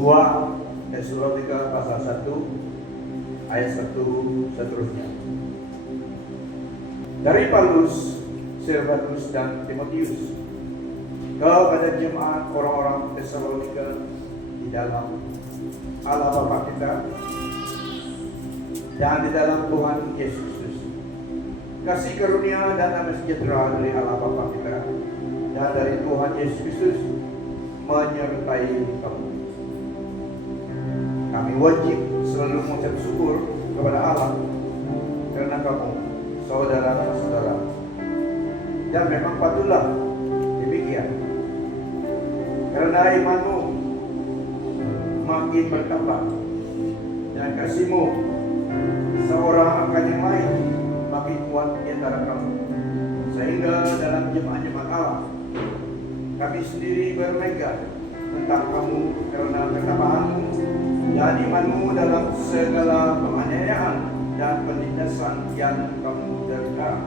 2 Tesalonika pasal 1 ayat 1 seterusnya. Dari Paulus, Silvanus dan Timotius kepada jemaat orang-orang Tesalonika di dalam Allah Bapa kita dan di dalam Tuhan Yesus Kristus. Kasih karunia dan damai sejahtera dari Allah Bapa kita dan dari Tuhan Yesus Kristus menyertai kamu. Kami wajib selalu mengucap syukur kepada Allah karena kamu saudara-saudara. Dan memang patutlah demikian. Karena imanmu makin bertambah dan kasihmu seorang akan yang lain makin kuat di antara kamu. Sehingga dalam jemaat-jemaat Allah kami sendiri bermegah tentang kamu karena ketabahanmu dan imanmu dalam segala penganiayaan dan penindasan yang kamu derita.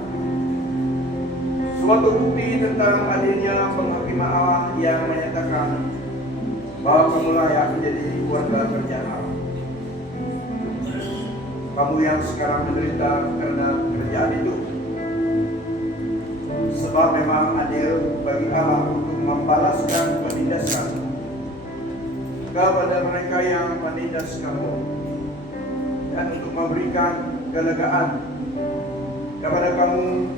Suatu bukti tentang adanya penghakiman Allah yang menyatakan bahwa kamu layak menjadi keluarga kerjaan Allah. Kamu yang sekarang menderita karena kerjaan itu, sebab memang adil bagi Allah untuk membalaskan penindasan kepada mereka yang menindas kamu dan untuk memberikan kelegaan kepada kamu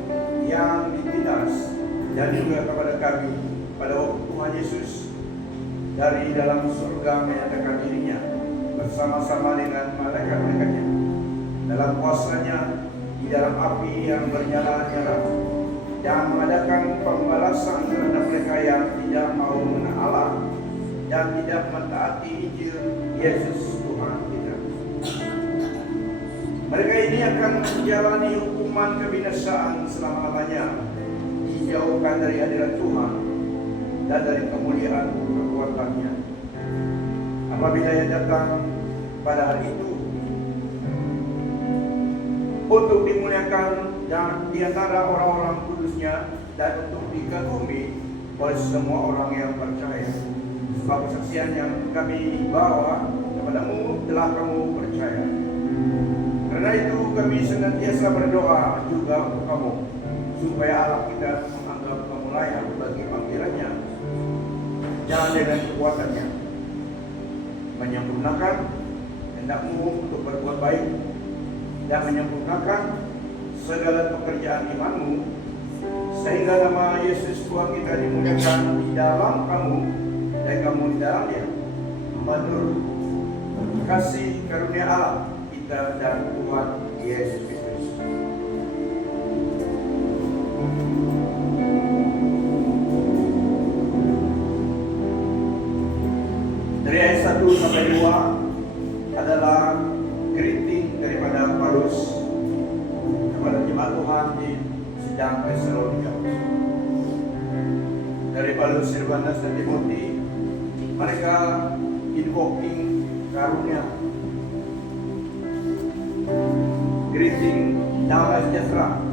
yang ditindas dan juga kepada kami pada waktu Tuhan Yesus dari dalam surga menyatakan dirinya bersama-sama dengan malaikat-malaikatnya dalam kuasanya di dalam api yang bernyala-nyala dan mengadakan pembalasan terhadap mereka yang tidak mau mengenal Allah dan tidak mentaati Injil Yesus Tuhan kita. Mereka ini akan menjalani hukuman kebinasaan selama-lamanya, dijauhkan dari hadirat Tuhan dan dari kemuliaan kekuatannya. Apabila ia datang pada hari itu untuk dimuliakan dan di antara orang-orang kudusnya dan untuk dikagumi oleh semua orang yang percaya. Sebab kesaksian yang kami bawa kepadamu telah kamu percaya. Karena itu kami senantiasa berdoa juga untuk kamu, supaya Allah kita menganggap kamu layak bagi panggilannya dan dengan kekuatannya menyempurnakan hendakmu untuk berbuat baik dan menyempurnakan segala pekerjaan imanmu, sehingga nama Yesus Tuhan kita dimuliakan di dalam kamu dan kamu di dalamnya, menurut kasih karunia Allah kita dan Tuhan Yesus Kristus. Dari ayat 1 sampai 2 adalah greeting daripada Paulus kepada jemaat Tuhan di sidang Tesalonika. Dari Paulus, Silvanus dan Timotius, mereka invoking karunia, greeting damai sejahtera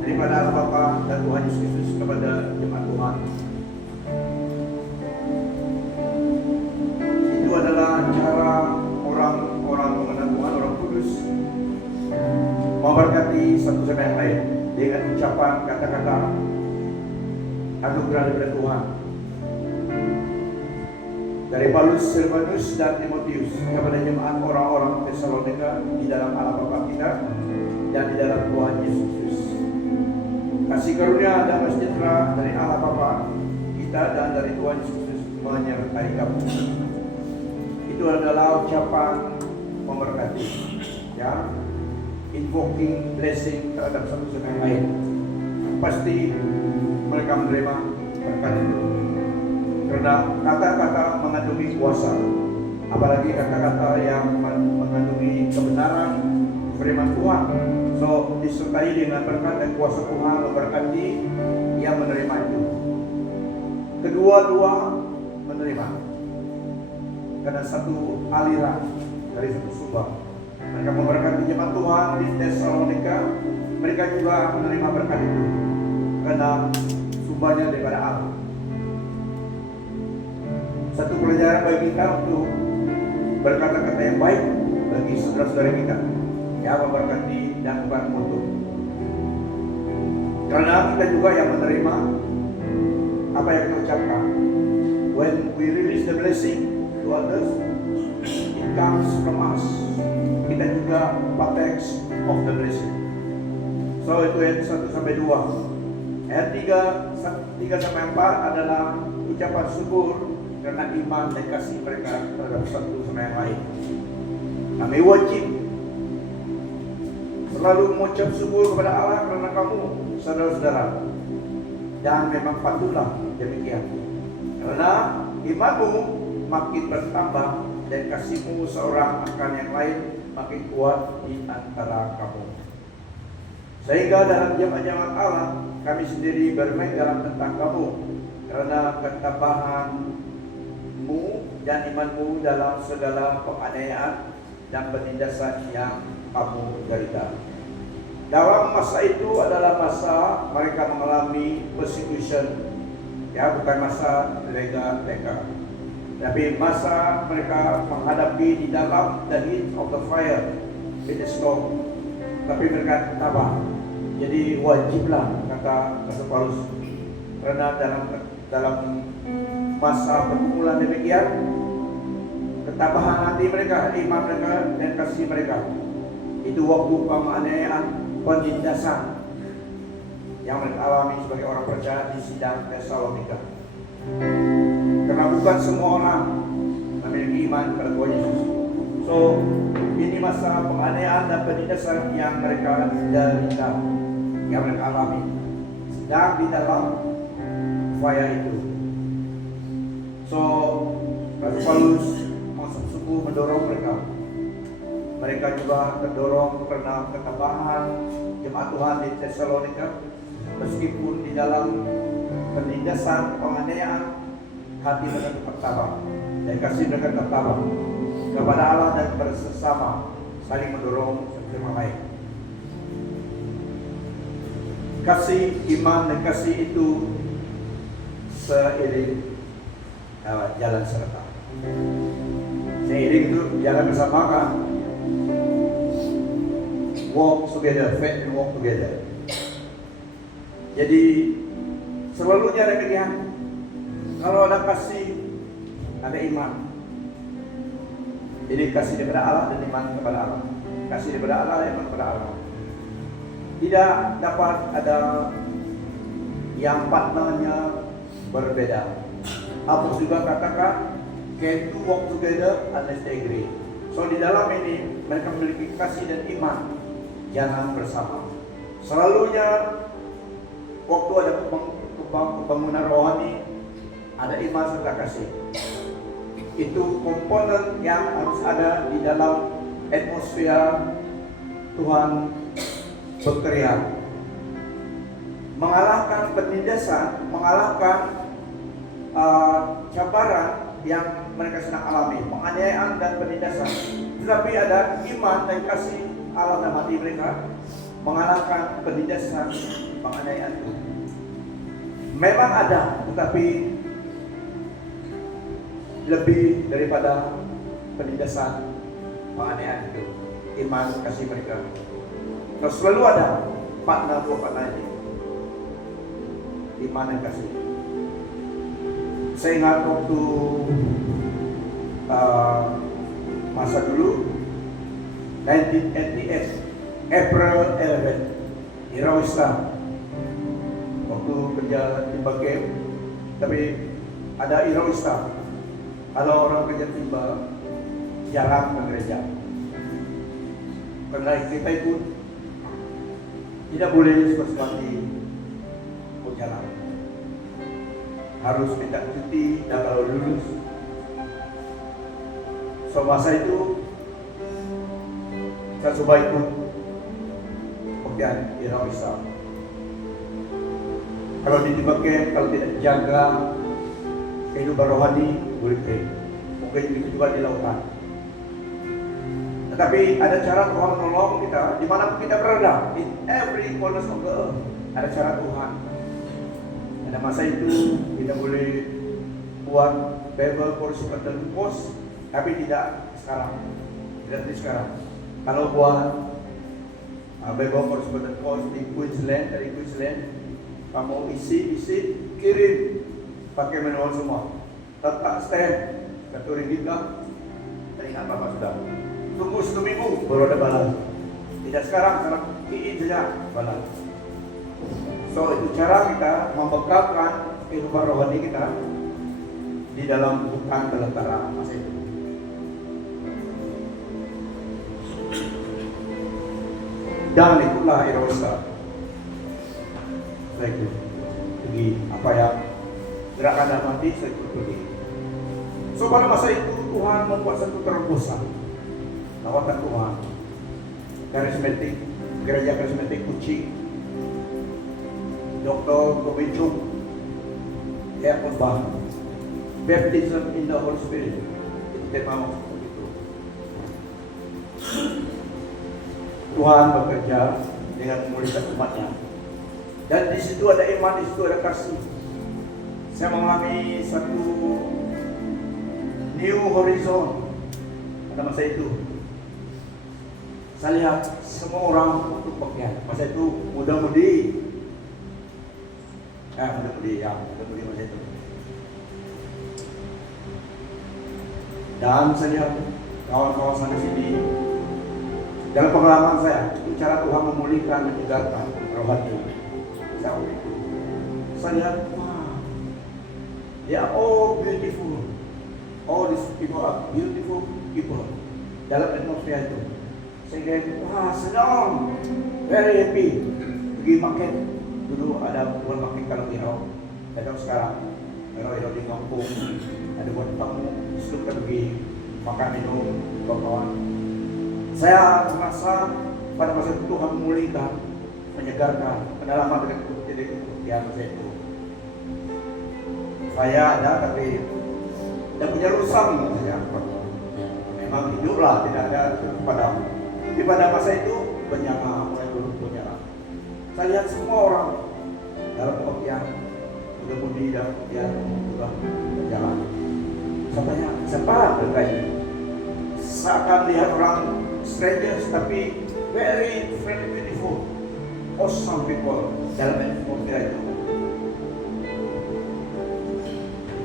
daripada Allah Bapa dan Tuhan Yesus Kristus kepada jemaat Tuhan. Itu adalah cara orang-orang mengenal Tuhan, orang kudus memberkati satu sama yang lain dengan ucapan kata-kata anugerah dari Tuhan. Dari Paulus, Silvanus dan Timotius kepada jemaat orang-orang Tesalonika di dalam Allah Bapa kita dan di dalam Tuhan Yesus Kristus. Kasih karunia dan sejahtera dari Allah Bapa kita dan dari Tuhan Yesus Kristus menyertai kamu. Itu adalah ucapan memberkati, ya, invoking blessing terhadap satu sama yang lain. Pasti mereka menerima berkat itu. Karena kata-kata mengandungi kuasa, apalagi kata-kata yang mengandungi kebenaran firman Tuhan. So disertai dengan berkat dan kuasa Tuhan memberkati yang menerima itu. Kedua-dua menerima karena satu aliran dari satu subang. Mereka memberkati jemaat Tuhan di Tesalonika, mereka juga menerima berkat itu karena sumbernya daripada Allah. satu pelajaran bagi kita untuk berkata-kata yang baik bagi saudara-saudara kita. Ya, memberkati dan bukan untuk. Karena kita juga yang menerima apa yang kita ucapkan. When we release the blessing to others, it comes from us. Kita juga partakes of the blessing. So itu ayat 1 sampai 2. Ayat 3 sampai 4 adalah ucapan syukur karena iman dan kasih mereka terhadap satu sama yang lain. Kami wajib selalu mengucap syukur kepada Allah karena kamu, saudara-saudara, dan memang patutlah demikian. Karena imanmu makin bertambah dan kasihmu seorang akan yang lain makin kuat di antara kamu. Sehingga dalam jemaat Allah kami sendiri bermegang tentang kamu karena ketabahanmu dan imanmu dalam segala penganiayaan dan penindasan yang kamu derita. Dalam masa itu adalah masa mereka mengalami persecution, ya, bukan masa lega-lega, tapi masa mereka menghadapi di dalam the heat of the fire, it is storm. Tapi mereka tabah. Jadi wajiblah, kata Rasul Paulus, karena dalam masa pergumulan demikian, ketabahan hati mereka, iman mereka dan kasih mereka, itu waktu penganiayaan, penindasan yang mereka alami sebagai orang percaya di sidang Tesalonika. Karena bukan semua orang memiliki iman kepada Tuhan Yesus. So, ini masa penganiayaan dan penindasan yang mereka derita, yang mereka alami sedang di dalam fire itu. So, Rasul Paulus sungguh mendorong mereka. Mereka juga terdorong karena ketabahan jemaat Tuhan di Tesalonika, meskipun di dalam penindasan, penganiayaan, hati mereka tetap tabah dan kasih mereka tetap tabah kepada Allah dan kepada sesama, saling mendorong satu sama lain. Kasih, iman dan kasih itu seiring jalan serta. Seiring itu jalan bersama kan. Walk together, faith and walk together. Jadi selalunya demikian. Kalau ada kasih, ada iman. Jadi kasih daripada Allah dan iman kepada Allah. Kasih daripada Allah, iman kepada Allah. Tidak dapat ada yang partnernya berbeda. Paulus juga katakan, can two walk together unless they agree. So di dalam ini mereka memiliki kasih dan iman, jalan bersama. Selalunya waktu ada pembangunan rohani, ada iman serta kasih. Itu komponen yang harus ada di dalam atmosfer Tuhan bekerja. Mengalahkan penindasan, mengalahkan cabaran yang mereka sedang alami, penganiayaan dan penindasan. Tetapi ada iman dan kasih Allah dalam hati mereka mengalahkan penindasan, penganiayaan itu. Memang ada, tetapi lebih daripada penindasan, penganiayaan itu, iman kasih mereka. Terus selalu ada partner dua partner ini, iman dan kasih. Saya ingat waktu masa dulu 1988 April 11 di Rawistan, waktu kerja timba camp, tapi ada di Rawistan. Kalau orang kerja timba jarang ke gereja, karena kita itu tidak boleh seperti jalan, harus minta cuti dan kalau lulus. So masa itu saya coba ikut pekerjaan di Rawistan. Kalau di timba camp, kalau tidak jaga kehidupan rohani, boleh mungkin begitu juga di lautan. Tetapi ada cara Tuhan menolong kita dimanapun kita berada, in every corner of the earth. Ada cara Tuhan. Pada masa itu kita boleh buat Bible Force Pentecost, tapi tidak sekarang. Tidak sekarang. Kalau buat Bible Force Pentecost di Queensland, dari Queensland, kamu isi, kirim, pakai manual semua. Letak stem, RM1 kah? Tadi nggak apa-apa sudah. Tunggu 1 minggu, baru ada balas. Tidak sekarang kiin saja balas. So itu cara kita membekalkan kehidupan rohani kita di dalam bukan belantara masa itu. Dan itulah Erosa. Saya ikut pergi apa ya gerakan dalam hati, saya ikut pergi. So pada masa itu Tuhan membuat satu terobosan lawatan Tuhan, karismatik, gereja karismatik Kucing, Dr. Kobe Chung, khotbah baptism in the Holy Spirit. Itu tema waktu itu. Tuhan bekerja dengan memulihkan umatnya. Dan di situ ada iman, di situ ada kasih. Saya mengalami satu new horizon pada masa itu. Saya lihat semua orang untuk pakaian. Masa itu muda-mudi masa itu. Dan saya lihat kawan-kawan sana sini. Dalam pengalaman saya, itu cara Tuhan memulihkan, menyegarkan rohani. Saya lihat, wah, they are all beautiful. All these people are beautiful people. Dalam atmosfer itu, saya lihat, wah, senang, very happy. Pergi market, dulu ada buat market kalau Irau. Tidak sekarang, Irau di kampung, ada buat tamu, suka pergi makan minum, kawan-kawan. Saya merasa pada masa itu Tuhan memulihkan, menyegarkan, pendalaman dengan kemuliaan masa itu. Saya ada tapi tidak punya rusang saja. Memang hiduplah tidak ada padam. Tapi pada masa itu benyama, mulai benyama. Saya lihat semua orang dalam pengertian, muda-mudi dalam pengertian juga berjalan. Saya tanya, siapa mereka ini? Saya akan lihat orang strangers tapi very friendly, beautiful, awesome people dalam atmosfer itu.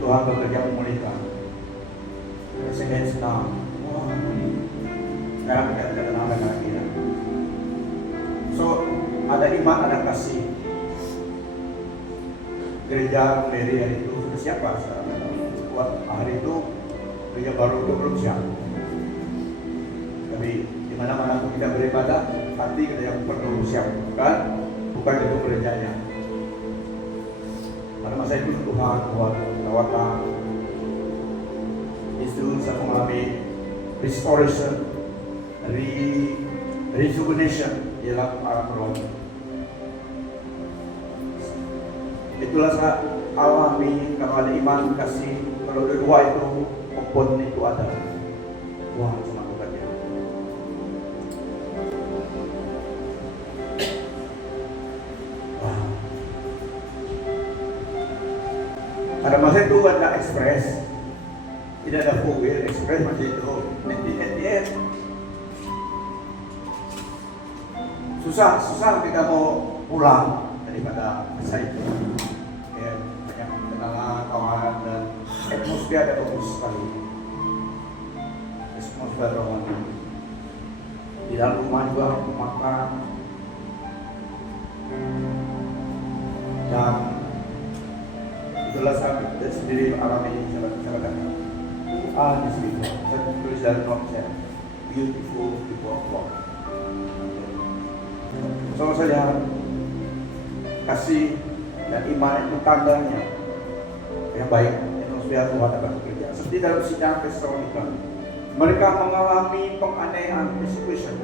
Tuhan bekerja memulihkan. Saya senang. Wah, sekarang kita tidak tenang lagi. So ada iman, ada kasih. Gereja Mary hari itu sudah siapa? Buat hari itu gereja baru itu belum siap. Tapi di mana-mana pun kita beribadah, hati kita yang perlu siap, bukan itu gerejanya. Pada masa itu Tuhan buat lawatan, itu saya mengalami restoration, rejuvenation dalam alam rohani. Itulah saya alami kalau ada iman, kasih, kalau ada dua itu, open itu ada. Tuhan cuma bekerja. Pada masa itu ada ekspres, tidak ada full wheel, ekspres masih itu 1988. Susah kita mau pulang daripada masa itu. Ya, banyak kenalan, kawan dan atmosfer ada bagus sekali. Atmosfer rohani. Di dalam rumah juga makan dan itulah saya sendiri alami sahabat-sahabat. Di sini saya tulis dalam note saya, beautiful people of God. Sama saja kasih dan iman itu tandanya yang baik, atmosfer Tuhan dapat bekerja. Seperti dalam sidang Tesalonika, mereka mengalami penganiayaan, persecution,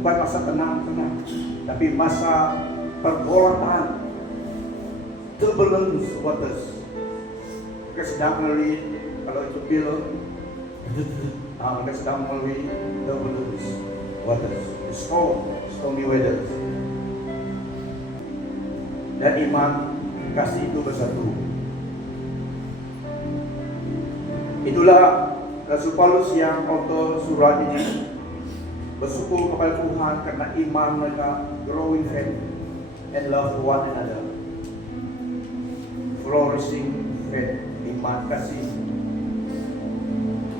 bukan masa tenang-tenang, tapi masa pergolakan, turbulence waters. Mereka sedang melalui, kalau itu bil, mereka sedang melalui turbulence waters, stormy weather. Dan iman, kasih itu bersatu. Itulah Rasul Paulus yang author surat ini bersyukur kepada Tuhan karena iman mereka, growing faith and love for one another, flourishing faith, iman kasih,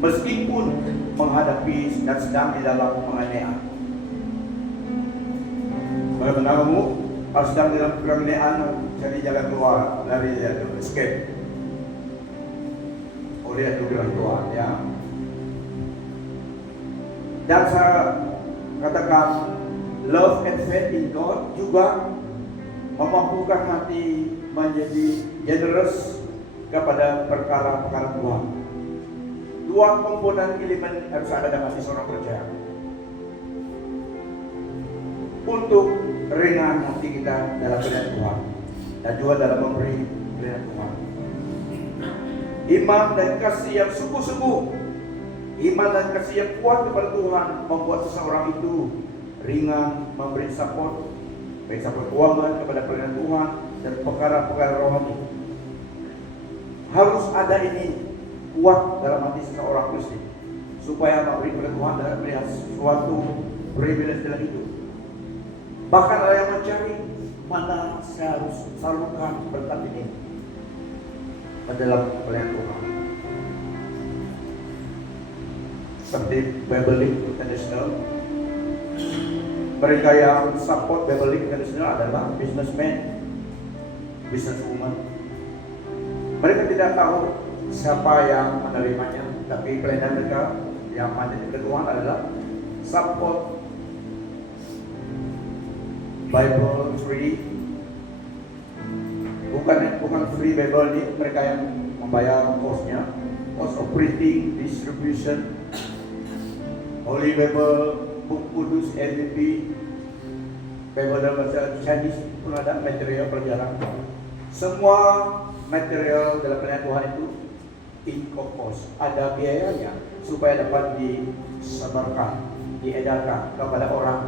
meskipun menghadapi dan sedang di dalam penganiayaan. Bagaimana kamu harus sedang dalam penganiayaan, cari jalan keluar dari escape. Oleh itu jalan keluar, ya. Dan saya katakan love and faith in God juga memampukan hati menjadi generous kepada perkara-perkara Tuhan. Dua komponen elemen harus ada dalam hati seorang percaya untuk ringan hati kita dalam pilihan Tuhan dan juga dalam memberi pilihan Tuhan. Iman dan kasih yang sungguh-sungguh, iman dan kasih yang kuat kepada Tuhan membuat seseorang itu ringan memberi support, baik support keuangan kepada pilihan Tuhan dan perkara-perkara rohani. Harus ada ini kuat dalam hati seseorang Kristen supaya memberi kepada Tuhan dan melihat suatu privilege dalam hidup. Bahkan ada yang mencari mana saya harus salurkan berkat ini dalam pelayanan Tuhan. Seperti Bible Link International, mereka yang support Bible Link International adalah businessman, businesswoman. Mereka tidak tahu siapa yang menerimanya, tapi pelayanan mereka yang mandat kepada Tuhan adalah support Bible free. Bukan free Bible ini, mereka yang membayar cost-nya, cost of printing, distribution, Holy Bible, Book Kudus, MVP, Bible dalam bahasa Chinese pun ada material perjalanan. Semua material dalam pelayanan Tuhan itu in-cost, ada biayanya supaya dapat disebarkan, diedarkan kepada orang,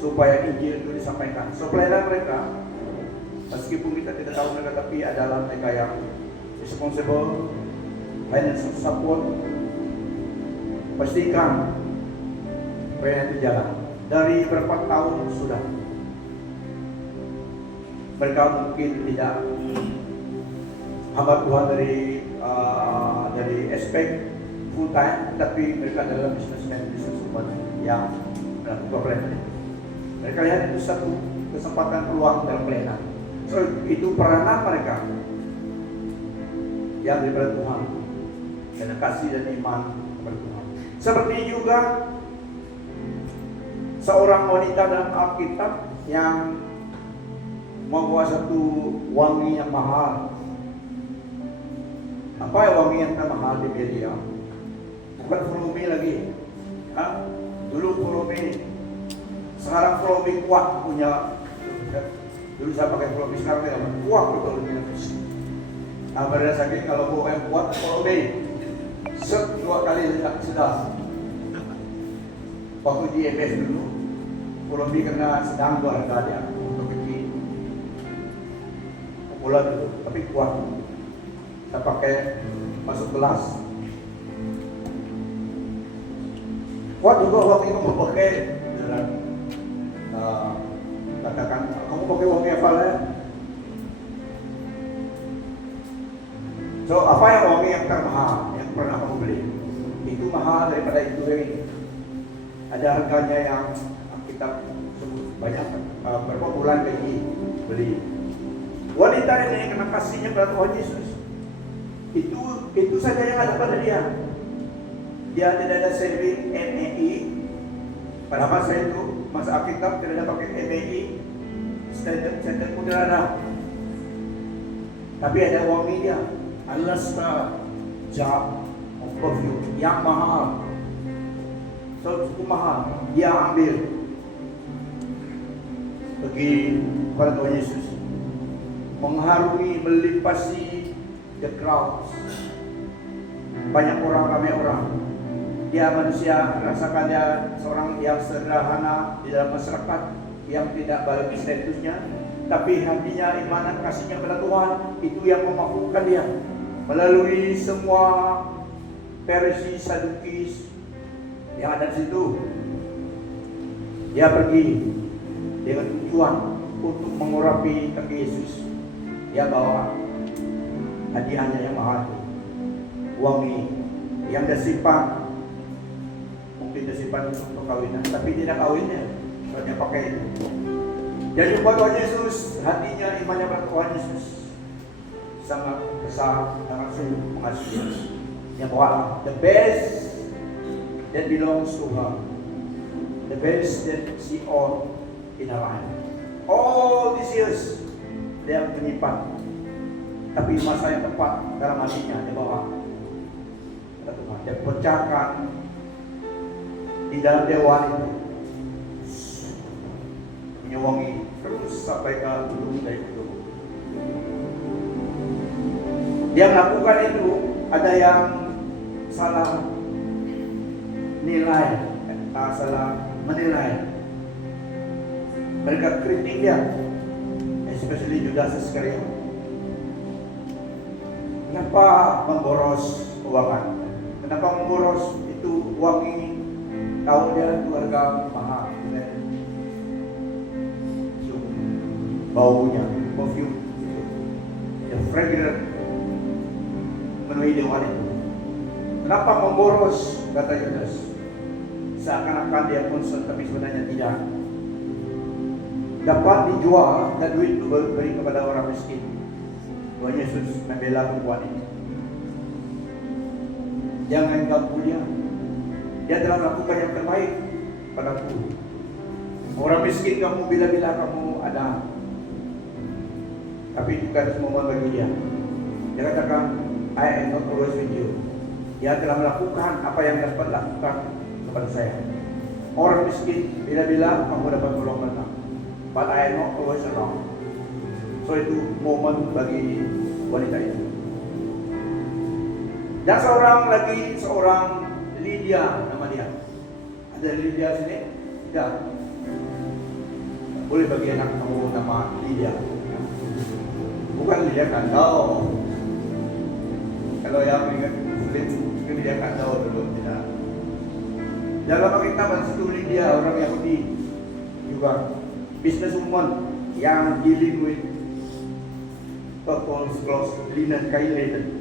supaya Injil itu disampaikan. So pelayanan mereka, meskipun kita tidak tahu mereka, tapi adalah mereka yang responsible, financial support, pastikan pelayanan itu jalan. Dari berapa tahun sudah mereka mungkin tidak hamba Tuhan dari aspek full time, tapi mereka adalah businesswoman yang melakukan pelayanan itu. Mereka lihat itu satu kesempatan peluang dalam pelayanan. So, itu peranan mereka yang daripada Tuhan dan kasih dan iman kepada Tuhan. Seperti juga seorang wanita dalam Alkitab yang membawa satu wangi yang mahal. Apa yang wangi yang termahal di Belia? Bukan Fromi lagi. Dulu Fromi, sekarang Fromi kuat punya. Dulu saya pakai Fromi, sekarang tidak kuat betul punya. Kabarnya sakit kalau mau yang kuat Fromi, dua kali sudah. Waktu di MS dulu, Fromi kena sedang dua harga dia untuk kecil. Populer dulu, tapi kuat. Saya pakai masuk kelas. Kuat juga waktu itu mau pakai katakan kamu pakai wangi apa lah? So apa yang wangi yang termahal yang pernah kamu beli? Itu mahal daripada itu ini. Ada harganya yang kita sebut banyak, berapa bulan lagi beli. Wanita ini kena kasihnya pada Tuhan Yesus. Itu saja yang ada pada dia. Dia tidak ada saving MEI. Pada masa itu, masa Alkitab tidak ada pakai MEI. Standard pun tidak ada. Tapi ada wangi dia. Alaska jar of perfume yang mahal. So cukup mahal. Dia ambil pergi kepada Tuhan Yesus, mengharungi, melipasi the crowds. Banyak orang, ramai orang. Dia manusia, rasakan dia seorang yang sederhana di dalam masyarakat, yang tidak baik statusnya, tapi hatinya, iman dan kasihnya kepada Tuhan itu yang memampukan dia melalui semua Farisi, Sadukis yang ada di situ. Dia pergi dengan tujuan untuk mengurapi kaki Yesus. Dia bawa hadiahnya yang mahal, wangi yang disimpan, mungkin disimpan untuk perkawinan, tapi tidak kawinnya, hanya pakai itu. Dia jumpa Tuhan Yesus, hatinya, imannya pada Tuhan Yesus sangat besar, sangat sungguh mengasihi. Yang bawa the best that belongs to her, the best that she owned in her life. All these years dia menyimpan, tapi masa yang tepat dalam hatinya dia bawa kepada Tuhan. Dia pecahkan di dalam dewan itu, punya wangi terus sampai ke ujung dari itu. Dia melakukan itu, ada yang salah nilai, salah menilai. Mereka kritik dia, especially Judas Iskariot. Kenapa memboros keuangan? Kenapa memboros itu wangi? Tahu dia keluarga mahal, baunya, perfume, yang fragrant memenuhi dewan itu. Kenapa memboros? Kata Judas. Seakan-akan dia concern, tapi sebenarnya tidak. Dapat dijual dan duit itu beri kepada orang miskin. Tuhan Yesus membela perempuan ini. Jangan ganggu dia. Dia telah melakukan yang terbaik padaku. Orang miskin kamu bila-bila kamu ada, tapi bukan semua bagi dia. Dia katakan, I am not always with you. Dia telah melakukan apa yang dapat lakukan kepada saya. Orang miskin bila-bila kamu dapat tolong, but I am not always around. So itu momen bagi wanita itu. Dan seorang Lydia nama dia. Ada Lydia sini? Tidak. Boleh bagi anak kamu nama Lydia. Bukan Lydia Kandau. Kalau yang ingat Muslim, Lydia Kandau dulu tidak. Dalam Alkitab itu Lydia orang Yahudi juga businesswoman yang dealing with purple clothes, linen, kain linen.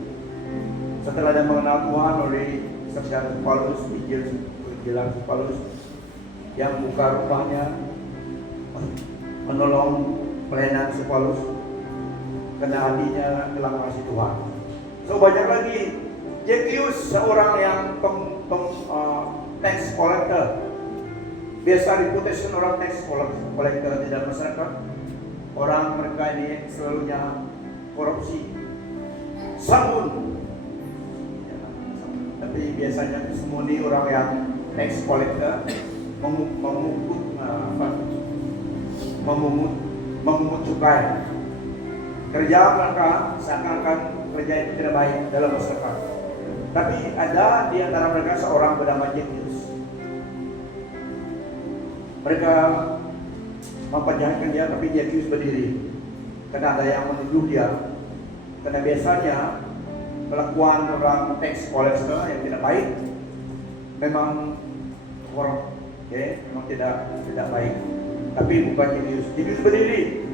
Setelah dia mengenal Tuhan oleh Saksian Paulus, Jelang Paulus yang buka rumahnya menolong pelayanan Paulus, karena hatinya telah mengasihi Tuhan. So banyak lagi. Zacchaeus seorang yang tax collector. Biasa reputation orang tax collector di dalam masyarakat. Orang mereka ini selalunya korupsi, sambun. Tapi biasanya semua ini orang yang tax collector memungut cukai. Kerja mereka seakan-akan kerja itu tidak baik dalam masyarakat. Tapi ada di antara mereka seorang bernama Zacchaeus. Mereka memperjahatkan dia, tapi Zacchaeus berdiri. Karena ada yang menuduh dia. Karena biasanya kelakuan orang tax collector yang tidak baik memang korup, memang tidak baik. Tapi bukan Zacchaeus. Zacchaeus berdiri.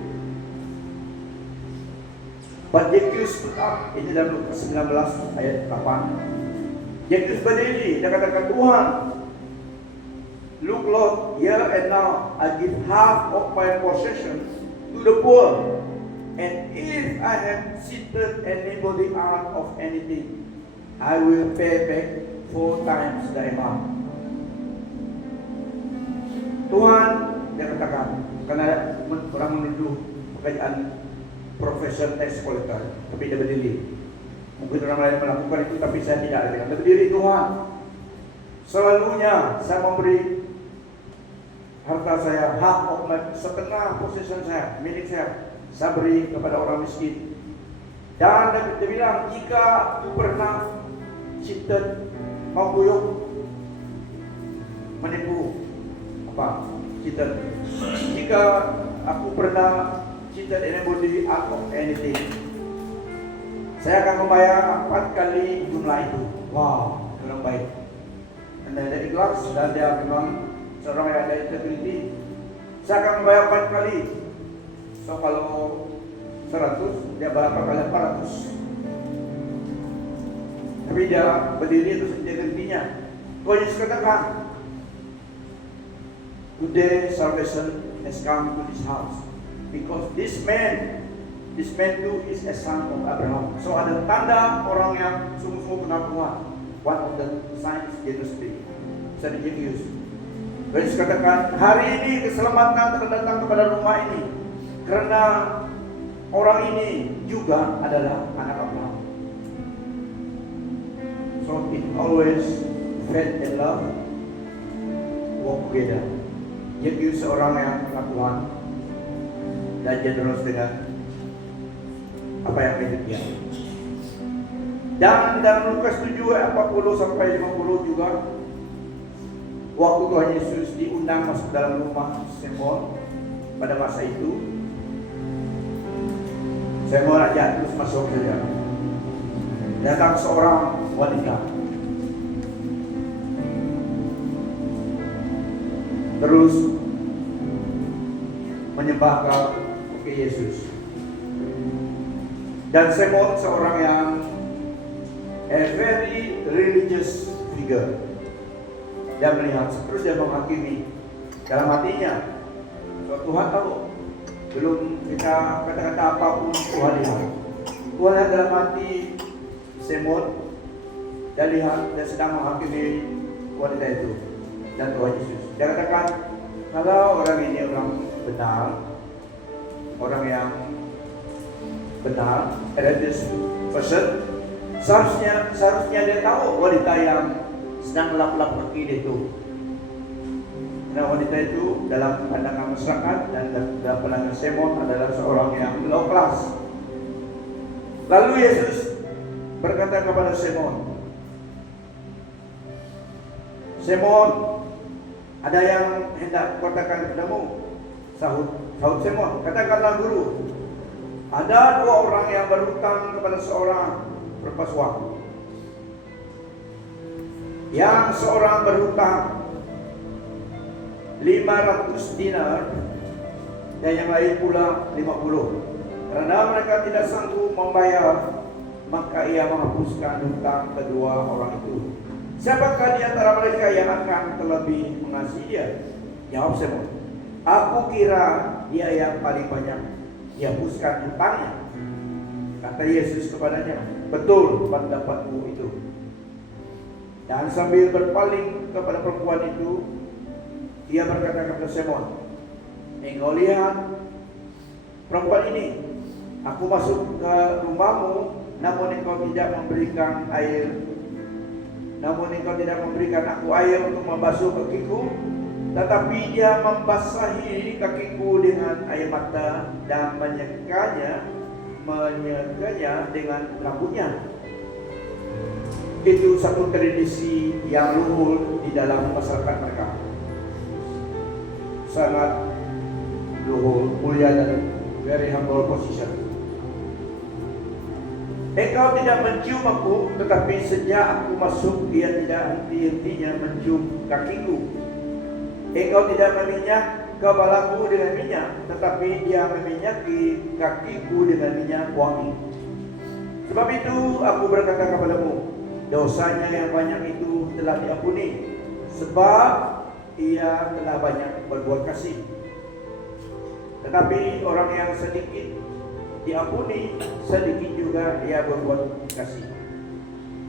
But Zacchaeus stood up. Ini dalam Lukas 19 ayat 8. Zacchaeus berdiri. Dia katakan, Tuhan, look Lord, here and now I give half of my possession to the poor. And if I have cheated anybody out of anything, I will pay back 4 times the amount. Tuhan, dia katakan, karena orang menuduh pekerjaan profesor tax collector, tapi dia berdiri. Mungkin orang lain melakukan itu, tapi saya tidak. Dia berdiri, Tuhan, selalunya saya memberi harta saya, hak of my, setengah possession saya, milik saya beri kepada orang miskin. Dan dia bilang, jika aku pernah cheated, membuyuk, menipu, cheated. Jika aku pernah cheated anybody out of anything, saya akan membayar 4 kali jumlah itu. Wow, orang baik. Dan dia ikhlas dan dia memang seorang yang ada integriti. Saya akan membayar 4 kali. So kalau 100, dia bayar kali 400. Tapi dia berdiri itu integritinya. Kau Yesus katakan, today salvation has come to this house because this man too is a son of Abraham. So ada tanda orang yang sungguh-sungguh kenal Tuhan. One of the signs generosity. Bisa dijadius. Yesus katakan, hari ini keselamatan akan datang kepada rumah ini karena orang ini juga adalah anak Abraham. So it always faith and love walk together. Jadi seorang yang kenal Tuhan dan generous dengan apa yang miliknya. Dan dalam Lukas 7 ayat 40 sampai 50 juga, waktu Tuhan Yesus diundang masuk dalam rumah Simon pada masa itu, Simon aja terus masuk saja. Datang seorang wanita, terus menyembah ke Yesus. Dan Simon seorang yang a very religious figure. Dia melihat, terus dia menghakimi dalam hatinya. So, Tuhan tahu, belum kita kata-kata apapun Tuhan lihat. Tuhan lihat dalam hati Simon. Dia lihat, dia sedang menghakimi wanita itu dan Tuhan Yesus. Dia katakan, kalau orang ini orang benar, orang yang benar, religious person, seharusnya dia tahu wanita yang sedang lap-lap kaki itu. Nah, wanita itu dalam pandangan masyarakat dan dalam pandangan Simon adalah seorang yang low class. Lalu Yesus berkata kepada Simon, Simon, ada yang hendak katakan kepadamu. Sahut Simon, katakanlah guru. Ada 2 orang yang berhutang kepada seorang berpasuak. Yang seorang berhutang 500 dinar dan yang lain pula 50. Karena mereka tidak sanggup membayar, maka ia menghapuskan hutang kedua orang itu. Siapakah di antara mereka yang akan terlebih mengasihi dia? Jawab Simon, aku kira dia yang paling banyak dihapuskan hutangnya. Kata Yesus kepadanya, betul pendapatmu itu. Dan sambil berpaling kepada perempuan itu, ia berkata kepada Simon, engkau lihat perempuan ini, aku masuk ke rumahmu, namun engkau tidak memberikan aku air untuk membasuh kakiku, tetapi dia membasahi kakiku dengan air mata dan menyekanya dengan rambutnya. Itu satu tradisi yang luhur di dalam masyarakat mereka. Sangat luhur, mulia dan very humble position. Engkau tidak mencium aku, tetapi sejak aku masuk dia tidak henti-hentinya mencium kakiku. Engkau tidak meminyak kepalaku dengan minyak, tetapi dia meminyaki kakiku dengan minyak wangi. Sebab itu aku berkata kepadamu, dosanya yang banyak itu telah diampuni, sebab ia telah banyak berbuat kasih. Tetapi orang yang sedikit diampuni, sedikit juga ia berbuat kasih.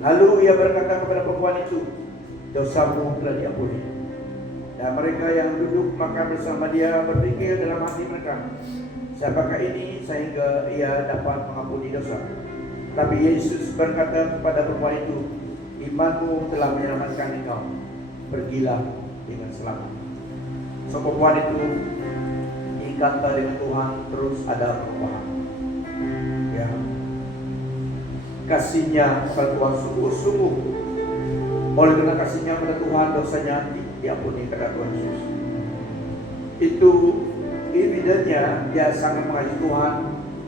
Lalu ia berkata kepada perempuan itu, dosamu telah diampuni. Dan mereka yang duduk makan bersama dia berpikir dalam hati mereka, siapakah ini sehingga ia dapat mengampuni dosa? Tapi Yesus berkata kepada perempuan itu, imanmu telah menyelamatkan engkau, pergilah dengan selamat. So perempuan itu dikata dengan Tuhan, terus ada perubahan. Ya, kasihnya kepada Tuhan sungguh-sungguh. Oleh karena kasihnya kepada Tuhan, dosanya diampuni kepada Tuhan Yesus. Itu evidennya dia sangat mengasihi Tuhan,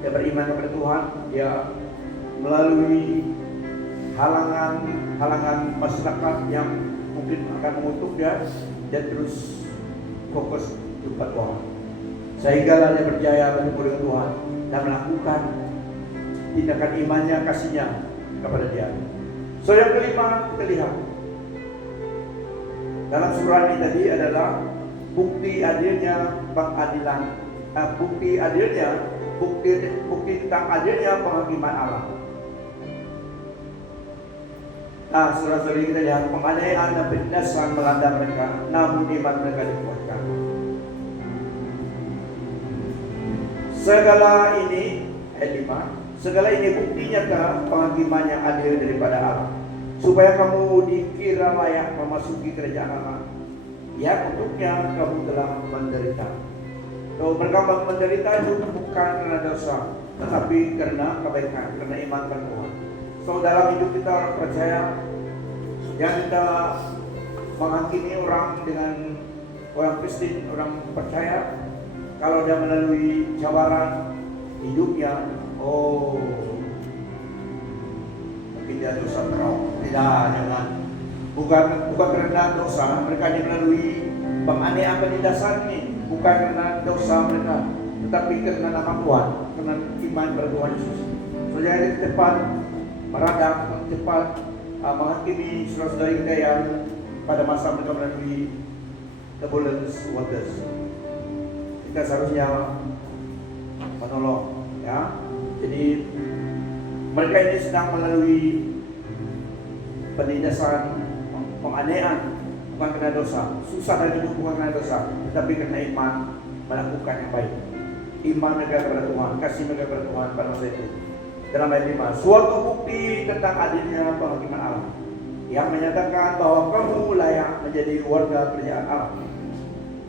dia beriman kepada Tuhan, dia melalui halangan halangan masyarakat yang mungkin akan mengutuk dia terus fokus kepada Tuhan. Sehingga dia berjaya bertemu dengan Tuhan dan melakukan tindakan imannya, kasihnya kepada dia. So yang kelima kita lihat dalam surah ini tadi adalah bukti adilnya pengadilan, bukti tentang adilnya penghakiman Allah. Nah, saudara-saudari kita lihat penganiayaan dan penindasan melanda mereka, namun iman mereka dikuatkan. Segala ini, ayat 5, segala ini bukti nyata penghakiman yang adil daripada Allah, supaya kamu dikira layak memasuki kerajaan Allah, yang untuknya kamu telah menderita. So, mereka menderita itu bukan karena dosa, tetapi karena kebaikan, karena iman kepada Tuhan. So, dalam hidup kita orang percaya, yang kita menghakimi orang dengan orang Kristen, orang percaya, kalau dia melalui cabaran hidupnya, mungkin dia dosa teruk. Tidak, jangan. Bukan karena dosa mereka melalui penganiayaan penindasan ini, bukan karena dosa mereka, tetapi karena nama Tuhan, karena iman pada Tuhan Yesus. So, jadi cepat meradang, cepat menghakimi saudara-saudari kita yang pada masa mereka melalui turbulence waters. Kita seharusnya menolong, ya. Jadi mereka ini sedang melalui penindasan, penganiayaan, bukan karena dosa. Susah dari hidup bukan karena dosa, tetapi karena iman melakukan yang baik. Iman mereka kepada Tuhan, kasih mereka kepada Tuhan pada masa itu. Dalam ayat 5, suatu bukti tentang adilnya penghakiman Allah, yang menyatakan bahwa kamu layak menjadi warga kerajaan Allah.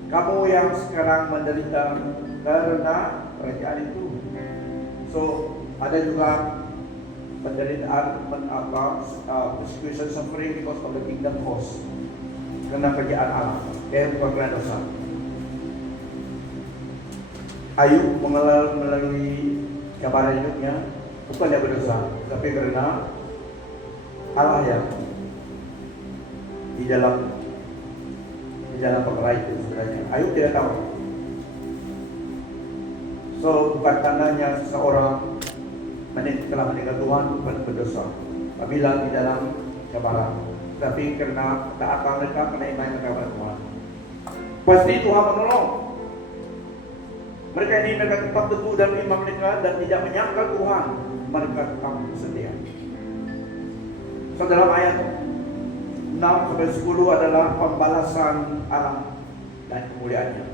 Kamu yang sekarang menderita karena kerajaan itu. So, ada juga penderitaan, persecution, suffering because of the kingdom cause, karena kerajaan Allah, bukan karena dosa. Ayub melalui cabaran hidupnya bukan dia berdosa, tapi karena Allah yang di dalam perkara itu sebenarnya. Ayub tidak tahu. So, bukan tandanya seseorang telah meninggal Tuhan bukan berdosa apabila di dalam cabaran, tapi karena taatan mereka, karena iman mereka kepada Tuhan, pasti Tuhan menolong. Mereka ini mereka tetap teguh dalam iman mereka dan tidak menyangkal Tuhan, mereka tetap setia. So, dalam ayat 6-10 adalah pembalasan Allah dan kemuliaannya.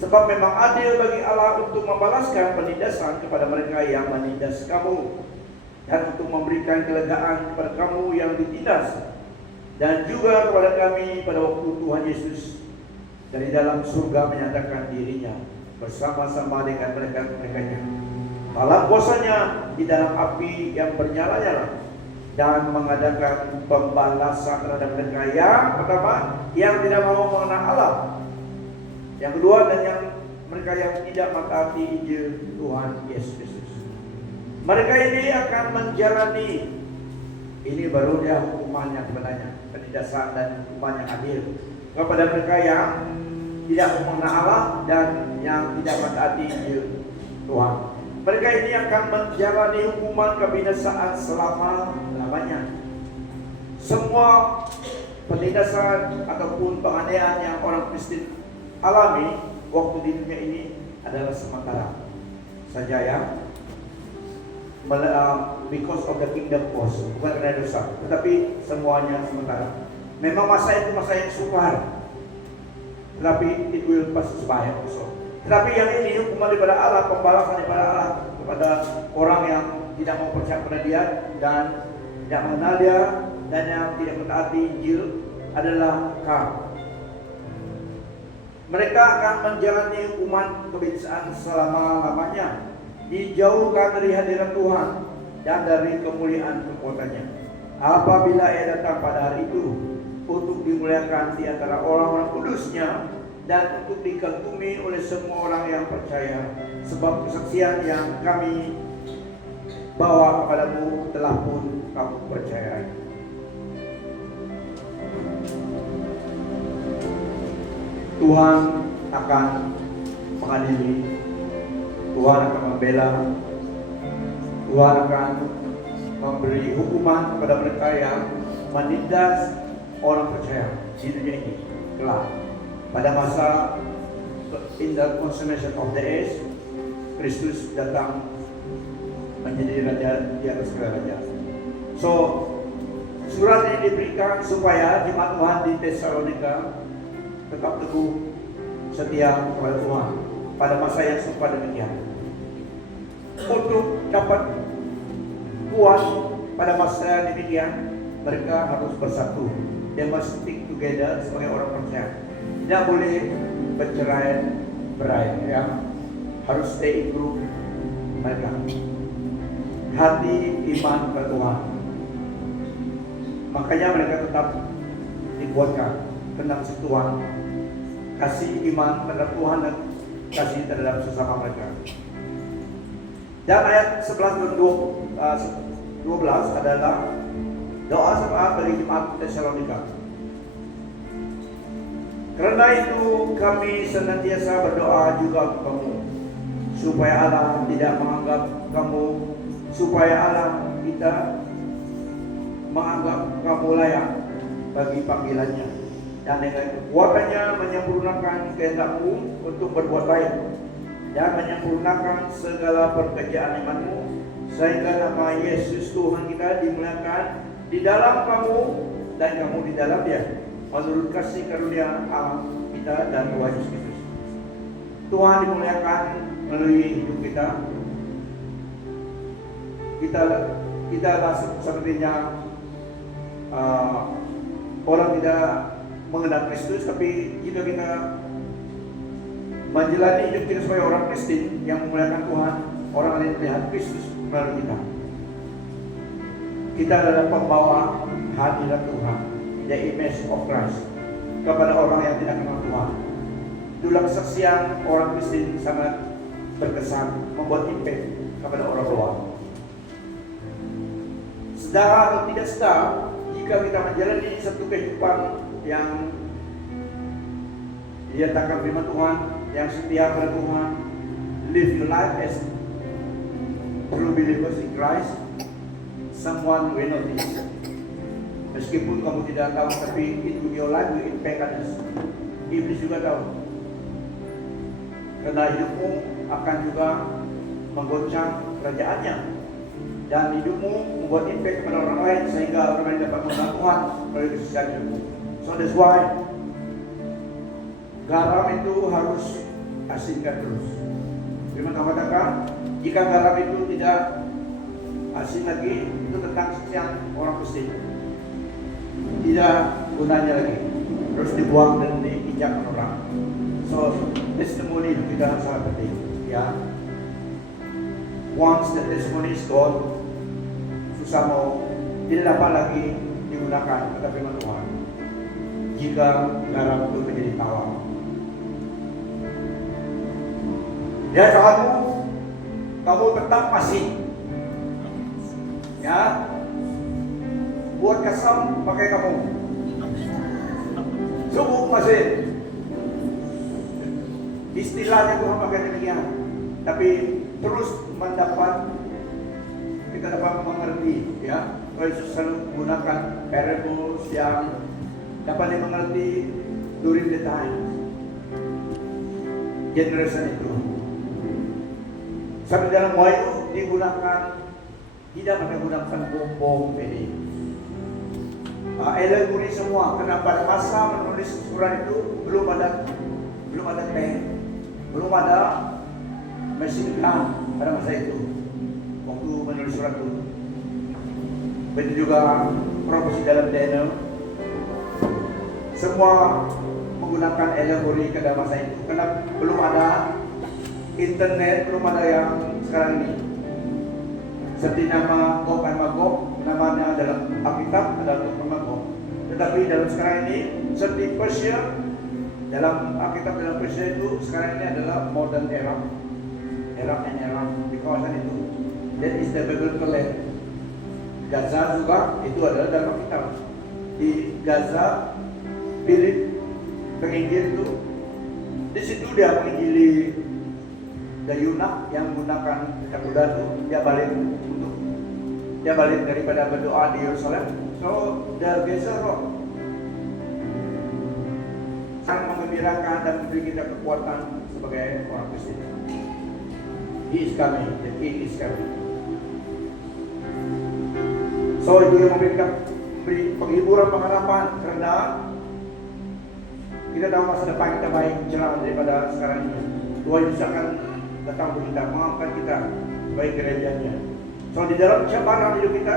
Sebab memang adil bagi Allah untuk membalaskan penindasan kepada mereka yang menindas kamu, dan untuk memberikan kelegaan kepada kamu yang ditindas, dan juga kepada kami pada waktu Tuhan Yesus dari dalam surga menyatakan dirinya bersama-sama dengan mereka-nya dalam kuasanya di dalam api yang bernyala-nyala, dan mengadakan pembalasan terhadap mereka yang pertama yang tidak mau mengenal Allah, yang kedua dan yang mereka yang tidak mentaati Injil Tuhan Yesus Kristus. Mereka ini akan menjalani, ini baru dia hukumannya sebenarnya, penindasan dan hukuman yang adil kepada mereka yang tidak mengenal Allah dan yang tidak mentaati Injil Tuhan. Mereka ini akan menjalani hukuman kebinasaan selama-lamanya. Semua penindasan ataupun penganiayaan yang orang Kristen alami waktu di dunia ini adalah sementara saja, ya. Because of the kingdom cause, bukan karena dosa, tetapi semuanya sementara. Memang masa itu masa yang sukar, tetapi it will pass by also. Tetapi yang ini hukuman daripada Allah, pembalasan daripada Allah kepada orang yang tidak mau percaya kepada Dia dan tidak mengenal Dia dan yang tidak mentaati Injil adalah kamu. Mereka akan menjalani hukuman kebinasaan selama-lamanya, dijauhkan dari hadirat Tuhan dan dari kemuliaan kekuatannya. Apabila Ia datang pada hari itu untuk dimuliakan di antara orang-orang kudusnya dan untuk dikagumi oleh semua orang yang percaya, sebab kesaksian yang kami bawa kepadamu telah pun kamu percayai. Tuhan akan mengadili, Tuhan akan membela, Tuhan akan memberi hukuman kepada mereka yang menindas orang percaya di dunia ini. Kelak pada masa in the consummation of the age, Kristus datang menjadi raja di atas segala raja. So surat ini diberikan supaya jemaat Tuhan di Tesalonika tetap teguh setia kepada Tuhan pada masa yang serupa demikian. Untuk dapat kuat pada masa yang demikian, mereka harus bersatu. They must stick together sebagai orang percaya. Tidak boleh bercerai-berai, ya. Harus stay in group mereka. Hati iman kepada Tuhan. Makanya mereka tetap dikuatkan tentang si Tuhan, kasih iman terhadap Tuhan dan kasih terhadap sesama mereka. Dan ayat 11 dan 12 adalah doa syafaat bagi jemaat Tesalonika. Karena itu kami senantiasa berdoa juga untuk kamu, supaya Allah tidak menganggap kamu, supaya Allah kita menganggap kamu layak bagi panggilannya, dan dengan kekuatannya menyempurnakan kehendakmu untuk berbuat baik dan menyempurnakan segala pekerjaan imanmu, sehingga nama Yesus Tuhan kita dimuliakan di dalam kamu dan kamu di dalam Dia, menurut kasih karunia Allah kita dan Tuhan Yesus Kristus. Tuhan dimuliakan melalui hidup kita. Kita sepertinya orang tidak mengenal Kristus, tapi jika kita menjalani hidup kita sebagai orang Kristen yang memuliakan Tuhan, orang lain melihat Kristus melalui kita. Kita adalah pembawa hadirat Tuhan, the image of Christ, kepada orang yang tidak kenal Tuhan. Itulah kesaksian orang Kristen sangat berkesan, membuat impact kepada orang luar. Sedar atau tidak sedar, jika kita menjalani satu kehidupan yang dinyatakan firman Tuhan, yang setia kepada Tuhan, live your life as true believers in Christ, someone will notice. Meskipun kamu tidak tahu, tapi it will your life will impact others. Iblis juga tahu, karena hidupmu akan juga menggoncang kerajaannya, dan hidupmu membuat impact kepada orang lain, sehingga orang lain dapat mengenal Tuhan melalui kesaksian hidupmu. So that's why garam itu harus asinkan terus. Firman Tuhan katakan, jika garam itu tidak asin lagi, itu tentang kesaksian orang Kristen, tidak gunanya lagi, terus dibuang dan diinjakkan orang. So testimoni itu kita sangat penting, ya. Once the testimony is gone, susah mau tidak dapat lagi digunakan kata firman Tuhan jika garam itu menjadi tawar. Ya, kamu tetap masih, ya, buat kasam pakai kamu, cukup masih. Istilahnya Tuhan pakai demikian, tapi terus kita dapat mengerti, ya. Yesus selalu menggunakan parables yang dapat dimengerti during the time generation itu. Sampai dalam Wahyu digunakan, tidak menggunakan bom ini. Alegori semua, karena pada masa menulis surat itu belum ada tank, belum ada mesin gun pada masa itu waktu menulis surat itu. Begitu juga profesi dalam Daniel, semua menggunakan alegori pada masa itu, karena belum ada internet, belum ada yang sekarang ini. Seperti nama Gog dan Magog, namanya dalam Alkitab adalah Gog dan Magog. Tetapi dalam sekarang ini, seperti Persia, dalam Alkitab dalam Persia itu sekarang ini adalah modern era di kawasan itu. That is the biblical land. Gaza juga itu adalah dalam Alkitab. Di Gaza Philip penginjil itu, di situ dia menginjili Yunak yang menggunakan kuda itu, dia balik daripada berdoa di Yerusalem. So dia geser roh, sangat menggembirakan dan memberi kita kekuatan sebagai orang Kristen. He is coming, the King is coming. So itu yang memberi penghiburan, pengharapan, karena kita tahu masa depan kita baik cerah daripada sekarang ini. Tuhan Yesus akan datang untuk kita, mengangkat kita baik kerajaan-Nya. So di dalam cabaran hidup kita,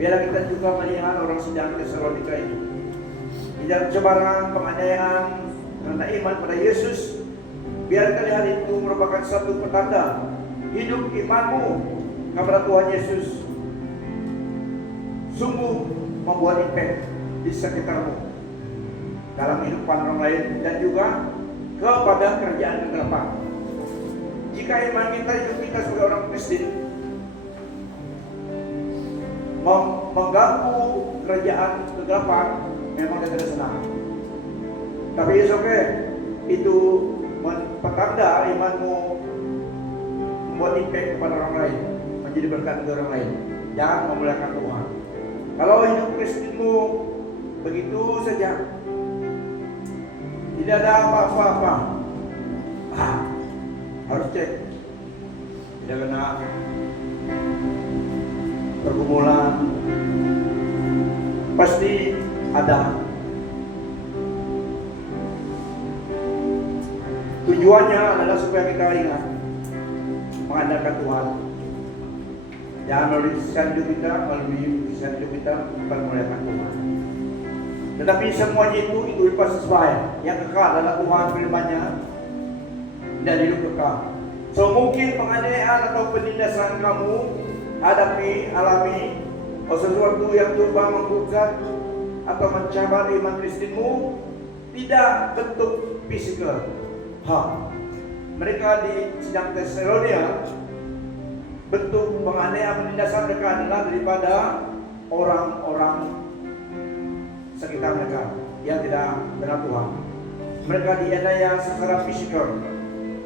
biarlah kita juga melihat orang sedang Tesalonika ini. Di dalam cabaran, penganiayaan karena iman pada Yesus, biar lihat itu merupakan satu petanda hidup imanmu kepada Tuhan Yesus sungguh membuat impact di sekitarmu, dalam kehidupan orang lain, dan juga kepada kerajaan kegelapan. Jika iman kita, hidup kita sebagai orang Kristen mengganggu kerajaan kegelapan, memang tidak senang. Tapi it's okay, itu petanda imanmu membuat impact kepada orang lain, menjadi berkat bagi orang lain. Jangan memuliakan Tuhan. Kalau hidup Kristenmu begitu saja, tidak ada apa-apa, harus cek. Tidak kena pergumulan, pasti ada. Tujuannya adalah supaya kita ingat mengandalkan Tuhan. Jangan melalui kehidupan hidup kita bukan memuliakan Tuhan. Tetapi semuanya itu pasti sesuai. Yang kekal adalah Tuhan firman-Nya dan hidup kekal. So mungkin penganiayaan atau penindasan kamu alami atau sesuatu yang coba menggugat atau mencabar iman Kristenmu, tidak bentuk fisikal. Mereka di sidang Tesalonika, bentuk penganiayaan penindasan mereka adalah daripada orang-orang sekitar mereka yang tidak kenal Tuhan. Mereka dianiaya secara fisikal,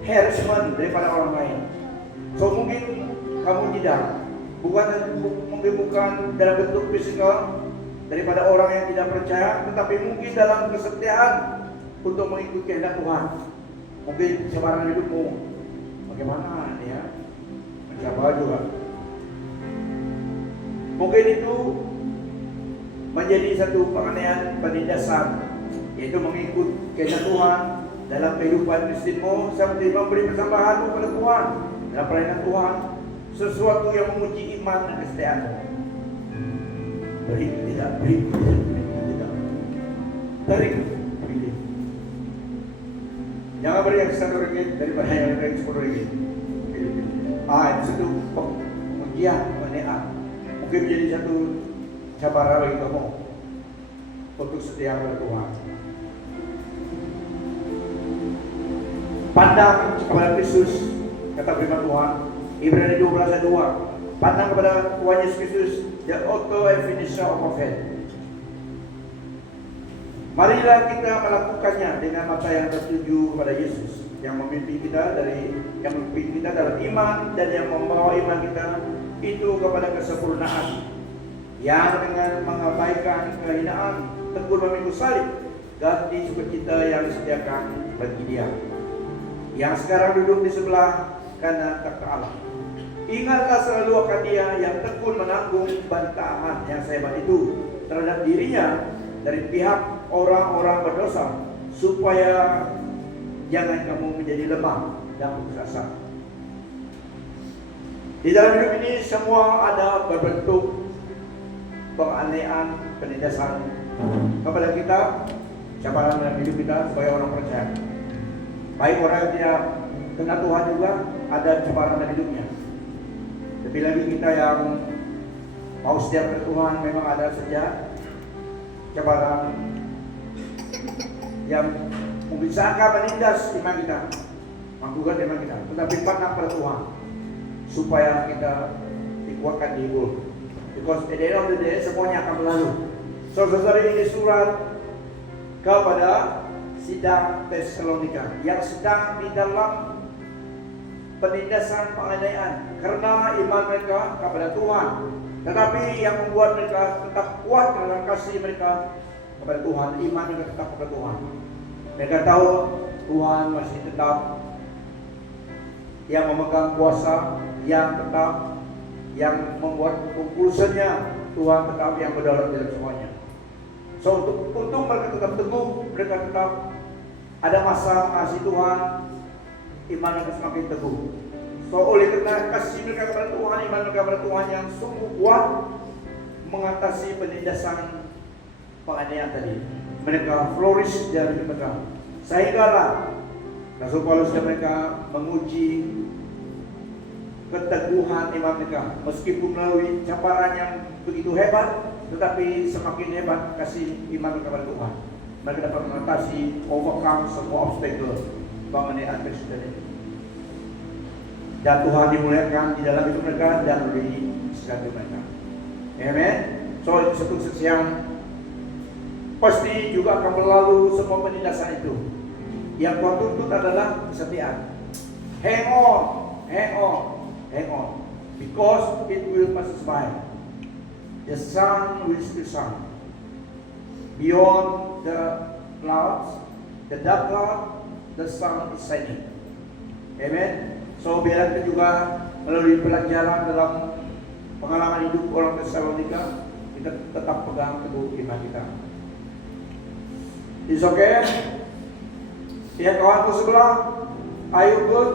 harassment daripada orang lain. So mungkin kamu tidak, bukan dalam bentuk fisikal daripada orang yang tidak percaya, tetapi mungkin dalam kesetiaan untuk mengikuti kehendak Tuhan. Mungkin cabaran hidupmu bagaimana ya, mencabar juga. Mungkin itu menjadi satu penganiayaan penindasan, yaitu mengikut kehendak Tuhan dalam kehidupan Kristenmu, seperti memberi persembahanmu kepada Tuhan dalam pelayanan Tuhan, sesuatu yang menguji iman dan kesetiaanmu. Beri tidak, tarik. Jangan beri yang RM1 daripada yang RM10. Itu satu pengujian, penganiayaan. Mungkin menjadi satu cabaran bagi kamu untuk setia kepada Tuhan. Pandang kepada Kristus, kata firman Tuhan, Ibrani 12 ayat 2. Pandang kepada Tuhan Yesus Kristus, the author and finisher of our faith. Marilah kita melakukannya dengan mata yang tertuju pada Yesus, yang memimpin kita dalam iman dan yang membawa iman kita itu kepada kesempurnaan, yang dengan mengabaikan kehinaan tekun memikul salib, ganti sukacita yang disediakan bagi Dia, yang sekarang duduk di sebelah kanan takhta Allah. Ingatlah selalu akan Dia yang tekun menanggung bantahan yang hebat itu terhadap dirinya dari pihak orang-orang berdosa, supaya jangan kamu menjadi lemah dan putus asa. Di dalam hidup ini semua ada berbentuk penganiayaan, penindasan kepada kita, cabaran dalam hidup kita sebagai orang percaya. Baik orang yang tidak kenal Tuhan juga ada cabaran dalam hidupnya. Lebih lagi kita yang mau setia kepada Tuhan, memang ada saja cabaran yang bisa menindas iman kita, menggugat iman kita. Tetapi pandang pada Tuhan supaya kita dikuatkan, dihibur. Because at the end of the day semuanya akan berlalu. So saudara, ini surat kepada sidang Tesalonika yang sedang di dalam penindasan penganiayaan karena iman mereka kepada Tuhan. Tetapi yang membuat mereka tetap kuat dalam kasih mereka kepada Tuhan, iman mereka tetap kepada Tuhan. Mereka tahu Tuhan masih tetap yang memegang kuasa, yang tetap yang membuat keputusannya, Tuhan tetap yang berdaulat dalam semuanya. So untuk mereka tetap teguh, mereka tetap ada masa kasih Tuhan, iman mereka semakin teguh. So oleh karena kasih mereka kepada Tuhan, iman mereka kepada Tuhan yang sungguh kuat mengatasi penindasan penganiayaan tadi, mereka flourish dalam hidup mereka. Sehinggalah Rasul Paulus dan mereka menguji keteguhan iman mereka, meskipun melalui cabaran yang begitu hebat, tetapi semakin hebat kasih iman mereka kepada Tuhan. Mereka dapat mengatasi, overcome semua obstacle penganiayaan Kristen ini. Dan Tuhan dimuliakan di dalam hidup mereka dan di sekitar mereka. Amen. So itu satu sisi yang pasti juga akan berlalu semua penindasan itu. Yang Tuhan tuntut adalah kesetiaan. Hang on, hang on, hang on, because it will pass by. The sun will still shine. Beyond the clouds, the dark cloud, the sun is shining. Amen. So biar kita juga melalui pelajaran dalam pengalaman hidup orang Tesalonika, kita tetap pegang teguh iman kita. Is okay? Ya kawanku sebelah, are you good?